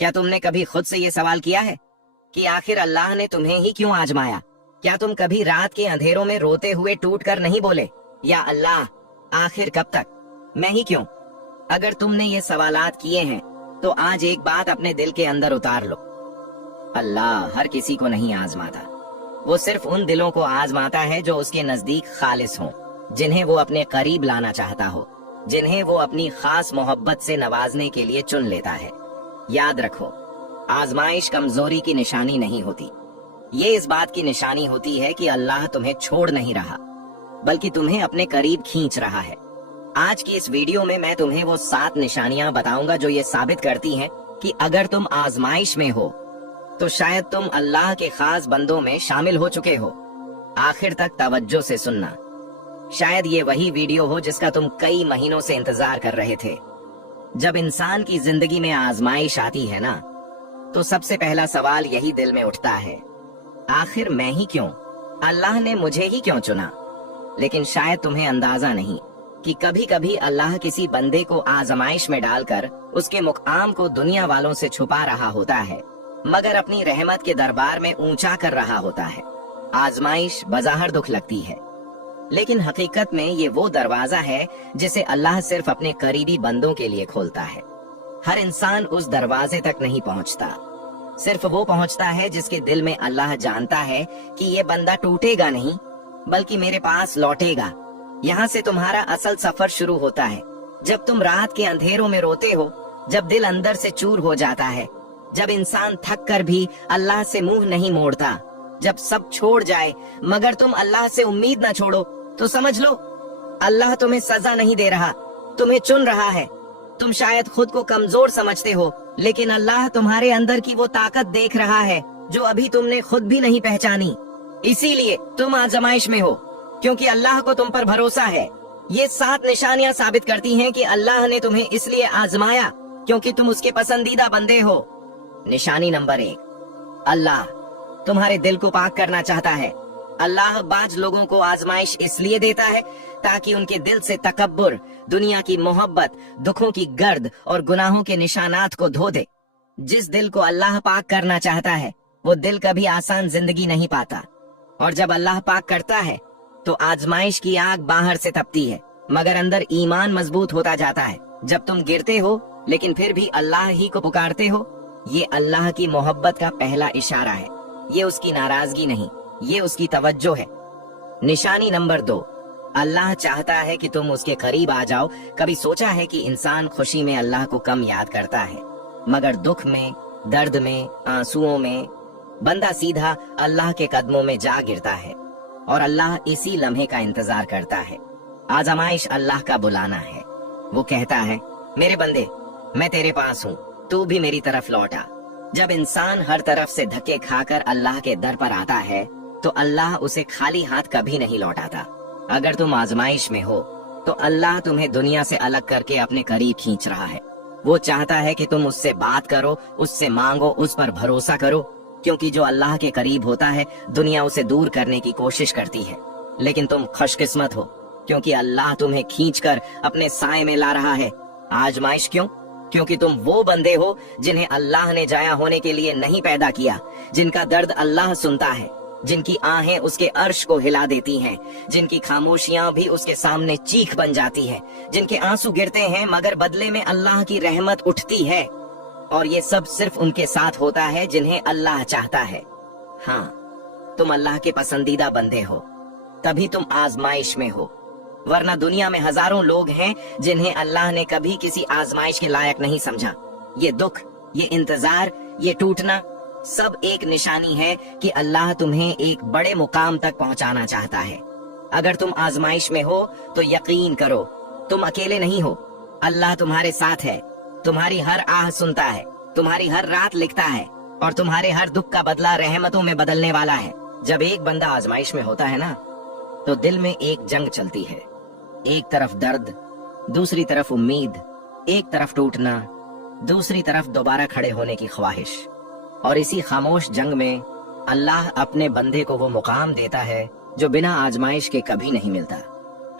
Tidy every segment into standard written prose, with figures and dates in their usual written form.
क्या तुमने कभी खुद से ये सवाल किया है कि आखिर अल्लाह ने तुम्हें ही क्यों आजमाया? क्या तुम कभी रात के अंधेरों में रोते हुए टूट कर नहीं बोले, या अल्लाह आखिर कब तक, मैं ही क्यों? अगर तुमने ये सवालात किए हैं तो आज एक बात अपने दिल के अंदर उतार लो, अल्लाह हर किसी को नहीं आजमाता। वो सिर्फ उन दिलों को आजमाता है जो उसके नजदीक खालिस हों, जिन्हें वो अपने करीब लाना चाहता हो, जिन्हें वो अपनी खास मोहब्बत से नवाजने के लिए चुन लेता है। याद रखो, आजमाइश कमजोरी की निशानी नहीं होती, ये इस बात की निशानी होती है कि अल्लाह तुम्हें छोड़ नहीं रहा, बल्कि तुम्हें अपने करीब खींच रहा है। आज की इस वीडियो में मैं तुम्हें वो 7 निशानियां बताऊंगा जो ये साबित करती हैं कि अगर तुम आजमाइश में हो तो शायद तुम अल्लाह के खास बंदों में शामिल हो चुके हो। आखिर तक तवज्जो से सुनना, शायद ये वही वीडियो हो जिसका तुम कई महीनों से इंतजार कर रहे थे। जब इंसान की जिंदगी में आजमाइश आती है ना, तो सबसे पहला सवाल यही दिल में उठता है, आखिर मैं ही क्यों? अल्लाह ने मुझे ही क्यों चुना? लेकिन शायद तुम्हें अंदाजा नहीं कि कभी कभी अल्लाह किसी बंदे को आजमाइश में डालकर उसके मुकाम को दुनिया वालों से छुपा रहा होता है, मगर अपनी रहमत के दरबार में ऊंचा कर रहा होता है। आजमाइश बज़ाहिर दुख लगती है, लेकिन हकीकत में ये वो दरवाजा है जिसे अल्लाह सिर्फ अपने करीबी बंदों के लिए खोलता है। हर इंसान उस दरवाजे तक नहीं पहुंचता, सिर्फ वो पहुंचता है जिसके दिल में अल्लाह जानता है कि ये बंदा टूटेगा नहीं, बल्कि मेरे पास लौटेगा। यहाँ से तुम्हारा असल सफर शुरू होता है, जब तुम रात के अंधेरों में रोते हो, जब दिल अंदर से चूर हो जाता है, जब इंसान थक कर भी अल्लाह से मुंह नहीं मोड़ता, जब सब छोड़ जाए मगर तुम अल्लाह से उम्मीद न छोड़ो, तो समझ लो अल्लाह तुम्हें सजा नहीं दे रहा, तुम्हें चुन रहा है। तुम शायद खुद को कमजोर समझते हो, लेकिन अल्लाह तुम्हारे अंदर की वो ताकत देख रहा है जो अभी तुमने खुद भी नहीं पहचानी। इसीलिए तुम आजमाइश में हो, क्योंकि अल्लाह को तुम पर भरोसा है। ये 7 निशानियां साबित करती हैं कि अल्लाह ने तुम्हें इसलिए आजमाया क्योंकि तुम उसके पसंदीदा बंदे हो। निशानी नंबर 1, अल्लाह तुम्हारे दिल को पाक करना चाहता है। अल्लाह बाज लोगों को आजमाइश इसलिए देता है ताकि उनके दिल से तकब्बुर, दुनिया की मोहब्बत, दुखों की गर्द और गुनाहों के निशानात को धो दे। जिस दिल को अल्लाह पाक करना चाहता है वो दिल कभी आसान जिंदगी नहीं पाता, और जब अल्लाह पाक करता है तो आजमाइश की आग बाहर से तपती है, मगर अंदर ईमान मजबूत होता जाता है। जब तुम गिरते हो लेकिन फिर भी अल्लाह ही को पुकारते हो, ये अल्लाह की मोहब्बत का पहला इशारा है। ये उसकी नाराजगी नहीं, ये उसकी तवज्जो है। निशानी नंबर 2, अल्लाह चाहता है कि तुम उसके करीब आ जाओ। कभी सोचा है कि इंसान खुशी में अल्लाह को कम याद करता है, मगर दुख में, दर्द में, आंसुओं में बंदा सीधा अल्लाह के कदमों में जा गिरता है, और अल्लाह इसी लम्हे का इंतजार करता है। आजमाइश अल्लाह का बुलाना है। वो कहता है, मेरे बंदे, मैं तेरे पास हूँ, तू भी मेरी तरफ लौटा। जब इंसान हर तरफ से धक्के खाकर अल्लाह के दर पर आता है तो अल्लाह उसे खाली हाथ कभी नहीं लौटाता। अगर तुम आजमाइश में हो तो अल्लाह तुम्हें दुनिया से अलग करके अपने करीब खींच रहा है। वो चाहता है कि तुम उससे बात करो, उससे मांगो, उस पर भरोसा करो, क्योंकि जो अल्लाह के करीब होता है दुनिया उसे दूर करने की कोशिश करती है। लेकिन तुम खुशकिस्मत हो, क्योंकि अल्लाह तुम्हें खींचकर अपने साए में ला रहा है। आजमाइश क्यों? क्योंकि तुम वो बंदे हो जिन्हें अल्लाह ने जाया होने के लिए नहीं पैदा किया, जिनका दर्द अल्लाह सुनता है, जिनकी आहें उसके अर्श को हिला देती हैं, जिनकी खामोशियां भी उसके सामने चीख बन जाती है, जिनके आंसू गिरते हैं मगर बदले में अल्लाह की रहमत उठती है। और ये सब सिर्फ उनके साथ होता है जिन्हें अल्लाह चाहता है। हाँ, तुम अल्लाह के पसंदीदा बंदे हो, तभी तुम आजमाइश में हो, वरना दुनिया में हजारों लोग हैं जिन्हें अल्लाह ने कभी किसी आजमाइश के लायक नहीं समझा। ये दुख, ये इंतजार, ये टूटना सब एक निशानी है कि अल्लाह तुम्हें एक बड़े मुकाम तक पहुंचाना चाहता है। अगर तुम आजमाइश में हो तो यकीन करो, तुम अकेले नहीं हो। अल्लाह तुम्हारे साथ है, तुम्हारी हर आह सुनता है, तुम्हारी हर रात लिखता है, और तुम्हारे हर दुख का बदला रहमतों में बदलने वाला है। जब एक बंदा आजमाइश में होता है ना, तो दिल में एक जंग चलती है। एक तरफ दर्द, दूसरी तरफ उम्मीद, एक तरफ टूटना, दूसरी तरफ दोबारा खड़े होने की ख्वाहिश। और इसी खामोश जंग में अल्लाह अपने बंदे को वो मुकाम देता है जो बिना आजमाइश के कभी नहीं मिलता।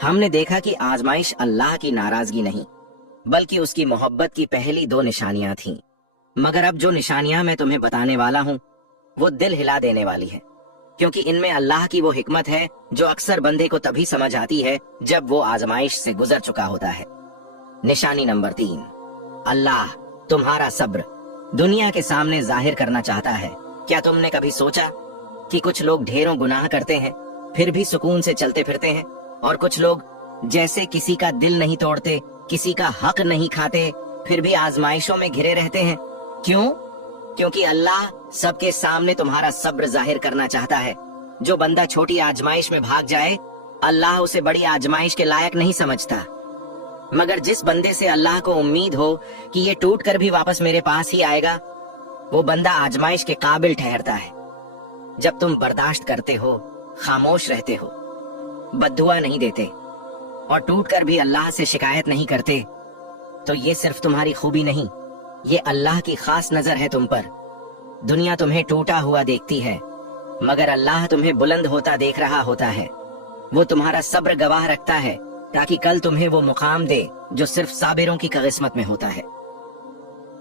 हमने देखा कि आजमाइश अल्लाह की नाराजगी नहीं, बल्कि उसकी मोहब्बत की पहली 2 निशानियां थीं। मगर अब जो निशानियां मैं तुम्हें बताने वाला हूँ वो दिल हिला देने वाली है, क्योंकि इनमें अल्लाह की वो हिकमत है जो अक्सर बंदे को तभी समझ आती है जब वो आजमाइश से गुजर चुका होता है। निशानी नंबर 3, अल्लाह तुम्हारा सब्र दुनिया के सामने जाहिर करना चाहता है। क्या तुमने कभी सोचा कि कुछ लोग ढेरों गुनाह करते हैं फिर भी सुकून से चलते फिरते हैं, और कुछ लोग जैसे किसी का दिल नहीं तोड़ते, किसी का हक नहीं खाते, फिर भी आजमाइशों में घिरे रहते हैं। क्यों? क्योंकि अल्लाह सबके सामने तुम्हारा सब्र जाहिर करना चाहता है। जो बंदा छोटी आजमाइश में भाग जाए, अल्लाह उसे बड़ी आजमाइश के लायक नहीं समझता। मगर जिस बंदे से अल्लाह को उम्मीद हो कि ये टूट कर भी वापस मेरे पास ही आएगा, वो बंदा आजमाइश के काबिल ठहरता है। जब तुम बर्दाश्त करते हो, खामोश रहते हो, बद्दुआ नहीं देते और टूट कर भी अल्लाह से शिकायत नहीं करते, तो ये सिर्फ तुम्हारी खूबी नहीं, ये अल्लाह की खास नजर है तुम पर। दुनिया तुम्हें टूटा हुआ देखती है, मगर अल्लाह तुम्हें बुलंद होता देख रहा होता है। वो तुम्हारा सब्र गवाह रखता है ताकि कल तुम्हें वो मुकाम दे जो सिर्फ साबिरों की किस्मत में होता है।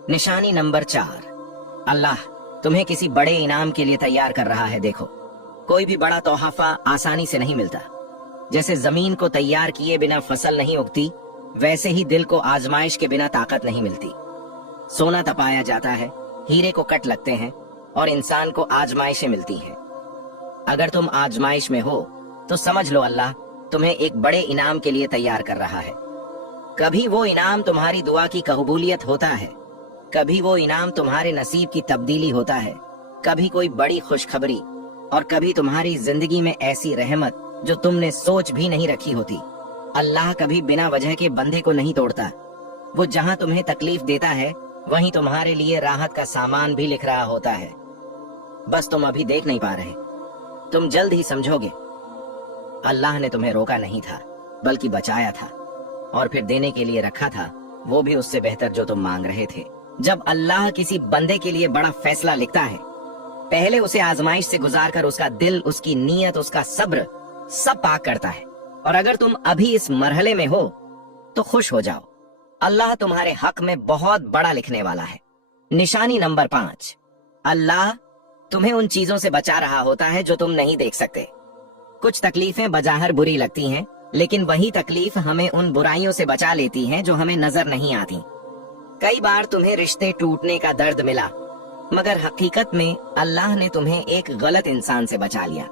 निशानी नंबर 4, अल्लाह तुम्हें किसी बड़े इनाम के लिए तैयार कर रहा है। देखो, कोई भी बड़ा तोहफा आसानी से नहीं मिलता। जैसे जमीन को तैयार किए बिना फसल नहीं उगती, वैसे ही दिल को आजमाइश के बिना ताकत नहीं मिलती। सोना तपाया जाता है, हीरे को कट लगते हैं और इंसान को आजमाइशें मिलती हैं। अगर तुम आजमाइश में हो तो समझ लो अल्लाह तुम्हें एक बड़े इनाम के लिए तैयार कर रहा है। कभी वो इनाम तुम्हारी दुआ की कबूलियत होता है, कभी वो इनाम तुम्हारे नसीब की तब्दीली होता है, कभी कोई बड़ी खुशखबरी, और कभी तुम्हारी जिंदगी में ऐसी रहमत जो तुमने सोच भी नहीं रखी होती। अल्लाह कभी बिना वजह के बंदे को नहीं तोड़ता। वो जहां तुम्हें तकलीफ देता है वहीं तुम्हारे लिए राहत का सामान भी लिख रहा होता है। बस तुम अभी देख नहीं पा रहे, तुम जल्द ही समझोगे। अल्लाह ने तुम्हें रोका नहीं था, बल्कि बचाया था, और फिर देने के लिए रखा था वो भी उससे बेहतर जो तुम मांग रहे थे। जब अल्लाह किसी बंदे के लिए बड़ा फैसला लिखता है, पहले उसे आजमाइश से गुजार कर उसका दिल, उसकी नीयत, उसका सब्र सब पाक करता है। और अगर तुम अभी इस मरहले में हो तो खुश हो जाओ, अल्लाह तुम्हारे हक में बहुत बड़ा लिखने वाला है। निशानी नंबर 5, अल्लाह तुम्हें उन चीजों से बचा रहा होता है जो तुम नहीं देख सकते। कुछ तकलीफें बजाहर बुरी लगती हैं, लेकिन वही तकलीफ हमें उन बुराइयों से बचा लेती हैं जो हमें नजर नहीं आती। कई बार तुम्हें रिश्ते टूटने का दर्द मिला, मगर हकीकत में अल्लाह ने तुम्हें एक गलत इंसान से बचा लिया।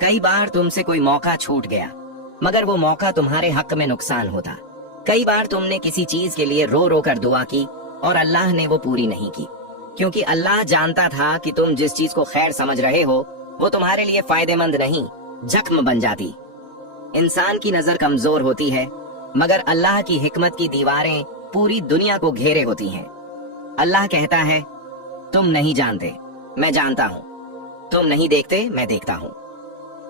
कई बार तुमसे कोई मौका छूट गया, मगर वो मौका तुम्हारे हक में नुकसान होता। कई बार तुमने किसी चीज के लिए रो रो कर दुआ की और अल्लाह ने वो पूरी नहीं की, क्योंकि अल्लाह जानता था कि तुम जिस चीज को खैर समझ रहे हो वो तुम्हारे लिए फायदेमंद नहीं, जख्म बन जाती। इंसान की नजर कमजोर होती है, मगर अल्लाह की हिकमत की दीवारें पूरी दुनिया को घेरे होती हैं। अल्लाह कहता है, तुम नहीं जानते, मैं जानता हूँ, तुम नहीं देखते, मैं देखता हूँ।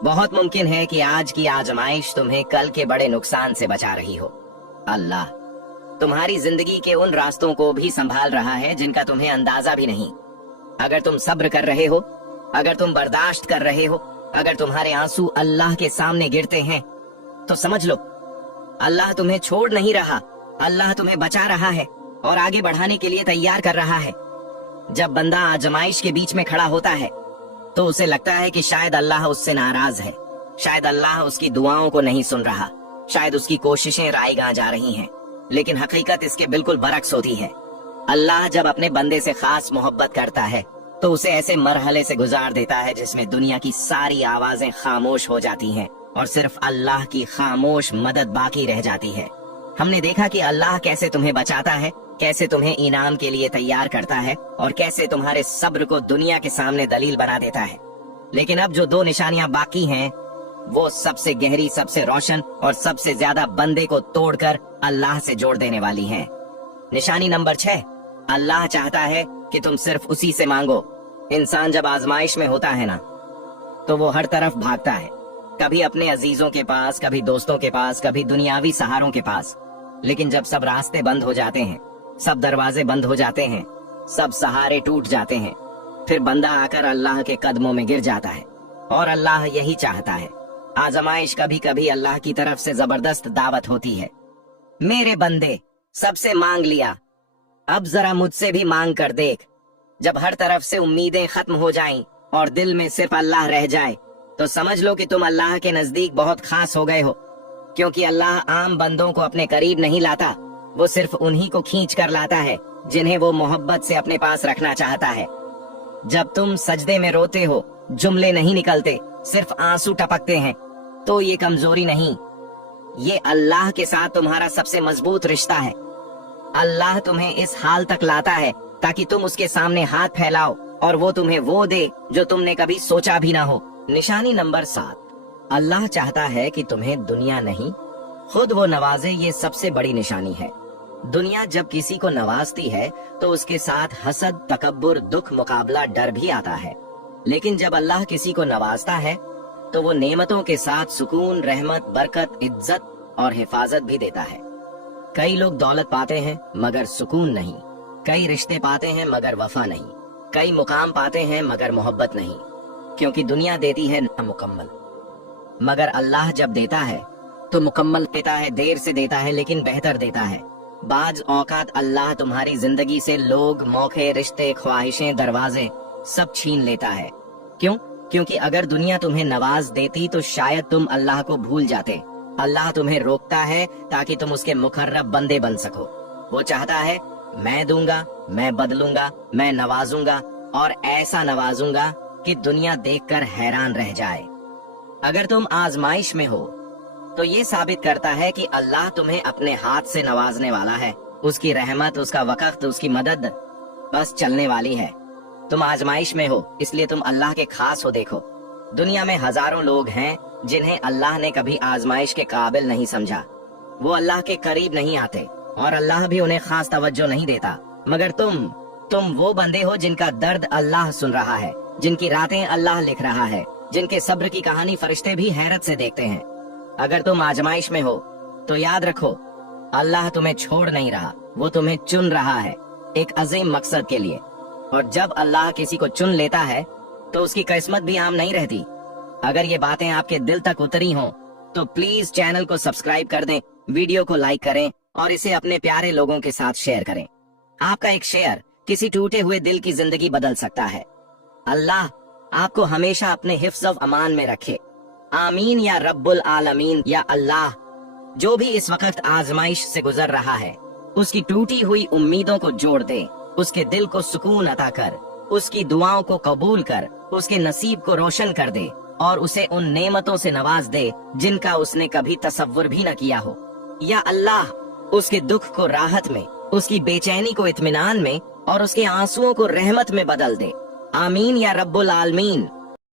बहुत मुमकिन है कि आज की आजमाइश तुम्हें कल के बड़े नुकसान से बचा रही हो। अल्लाह तुम्हारी जिंदगी के उन रास्तों को भी संभाल रहा है जिनका तुम्हें अंदाजा भी नहीं। अगर तुम सब्र कर रहे हो, अगर तुम बर्दाश्त कर रहे हो, अगर तुम्हारे आंसू अल्लाह के सामने गिरते हैं, तो समझ लो अल्लाह तुम्हें छोड़ नहीं रहा, अल्लाह तुम्हें बचा रहा है और आगे बढ़ाने के लिए तैयार कर रहा है। जब बंदा आजमाइश के बीच में खड़ा होता है तो उसे लगता है कि शायद अल्लाह उससे नाराज है, शायद अल्लाह उसकी दुआओं को नहीं सुन रहा, शायद उसकी कोशिशें रायगां जा रही हैं। लेकिन हकीकत इसके बिल्कुल बरक्स होती है। अल्लाह जब अपने बंदे से खास मोहब्बत करता है तो उसे ऐसे मरहले से गुजार देता है जिसमें दुनिया की सारी आवाजें खामोश हो जाती हैं और सिर्फ अल्लाह की खामोश मदद बाकी रह जाती है। हमने देखा कि अल्लाह कैसे तुम्हें बचाता है, कैसे तुम्हें इनाम के लिए तैयार करता है और कैसे तुम्हारे सब्र को दुनिया के सामने दलील बना देता है। लेकिन अब जो 2 निशानियां बाकी हैं, वो सबसे गहरी, सबसे रोशन और सबसे ज्यादा बंदे को तोड़कर अल्लाह से जोड़ देने वाली हैं। निशानी नंबर 6, अल्लाह चाहता है कि तुम सिर्फ उसी से मांगो। इंसान जब आजमाइश में होता है ना, तो वो हर तरफ भागता है, कभी अपने अजीजों के पास, कभी दोस्तों के पास, कभी दुनियावी सहारों के पास। लेकिन जब सब रास्ते बंद हो जाते हैं, सब दरवाजे बंद हो जाते हैं, सब सहारे टूट जाते हैं, फिर बंदा आकर अल्लाह के कदमों में गिर जाता है। और अल्लाह यही चाहता है। आजमाइश कभी कभी अल्लाह की तरफ से जबरदस्त दावत होती है। मेरे बंदे, सबसे मांग लिया, अब जरा मुझसे भी मांग कर देख, जब हर तरफ से उम्मीदें खत्म हो जाएं और दिल में सिर्फ अल्लाह रह जाए, तो समझ लो कि तुम अल्लाह के नजदीक बहुत खास हो गए हो। क्योंकि अल्लाह आम बंदों को अपने करीब नहीं लाता, वो सिर्फ उन्हीं को खींच कर लाता है जिन्हें वो मोहब्बत से अपने पास रखना चाहता है। जब तुम सजदे में रोते हो, जुमले नहीं निकलते, सिर्फ आंसू टपकते हैं, तो ये कमजोरी नहीं, ये अल्लाह के साथ तुम्हारा सबसे मजबूत रिश्ता है। अल्लाह तुम्हें इस हाल तक लाता है ताकि तुम उसके सामने हाथ फैलाओ और वो तुम्हें वो दे जो तुमने कभी सोचा भी ना हो। निशानी नंबर 7, अल्लाह चाहता है कि तुम्हें दुनिया नहीं, खुद वो नवाजे, ये सबसे बड़ी निशानी है। दुनिया जब किसी को नवाजती है तो उसके साथ हसद, तकब्बुर, दुख, मुकाबला, डर भी आता है। लेकिन जब अल्लाह किसी को नवाजता है तो वो नेमतों के साथ सुकून, रहमत, बरकत, इज्जत और हिफाजत भी देता है। कई लोग दौलत पाते हैं मगर सुकून नहीं, कई रिश्ते पाते हैं मगर वफा नहीं, कई मुकाम पाते हैं मगर मोहब्बत नहीं, क्योंकि दुनिया देती है नामुकम्मल, मगर अल्लाह जब देता है तो मुकम्मल देता है, देर से देता है लेकिन बेहतर देता है। बाज औकात अल्लाह तुम्हारी जिंदगी से लोग, मौके, रिश्ते, ख्वाहिशें, दरवाजे सब छीन लेता है। क्यों? क्योंकि अगर दुनिया तुम्हें नवाज देती तो शायद तुम अल्लाह को भूल जाते। अल्लाह तुम्हें रोकता है ताकि तुम उसके मुकर्रब बंदे बन सको। वो चाहता है मैं दूंगा, मैं बदलूंगा, मैं नवाजूंगा और ऐसा नवाजूंगा कि दुनिया देखकर हैरान रह जाए। अगर तुम आजमाइश में हो तो ये साबित करता है कि अल्लाह तुम्हें अपने हाथ से नवाजने वाला है। उसकी रहमत, उसका वक़्त, उसकी मदद बस चलने वाली है। तुम आजमाइश में हो इसलिए तुम अल्लाह के खास हो। देखो, दुनिया में हजारों लोग हैं जिन्हें अल्लाह ने कभी आजमाइश के काबिल नहीं समझा। वो अल्लाह के करीब नहीं आते और अल्लाह भी उन्हें खास तवज्जो नहीं देता। मगर तुम वो बंदे हो जिनका दर्द अल्लाह सुन रहा है, जिनकी रातें अल्लाह लिख रहा है, जिनके सब्र की कहानी फरिश्ते भी हैरत से देखते हैं। अगर तुम आजमाइश में हो तो याद रखो, अल्लाह तुम्हें छोड़ नहीं रहा, वो तुम्हें चुन रहा है एक अजीम मकसद के लिए। और जब अल्लाह किसी को चुन लेता है तो उसकी किस्मत भी आम नहीं रहती। अगर ये बातें आपके दिल तक उतरी हों तो प्लीज चैनल को सब्सक्राइब कर दें, वीडियो को लाइक करें और इसे अपने प्यारे लोगों के साथ शेयर करें। आपका एक शेयर किसी टूटे हुए दिल की जिंदगी बदल सकता है। अल्लाह आपको हमेशा अपने हिफ्ज़ और अमान में रखे। आमीन या रब्बुल आलमीन। या अल्लाह, जो भी इस वक्त आजमाइश से गुजर रहा है उसकी टूटी हुई उम्मीदों को जोड़ दे, उसके दिल को सुकून अता कर, उसकी दुआओं को कबूल कर, उसके नसीब को रोशन कर दे और उसे उन नेमतों से नवाज दे जिनका उसने कभी तसव्वुर भी न किया हो। या अल्लाह, उसके दुख को राहत में, उसकी बेचैनी को इत्मीनान में और उसके आंसुओं को रहमत में बदल दे। आमीन या रब्बुल आलमीन।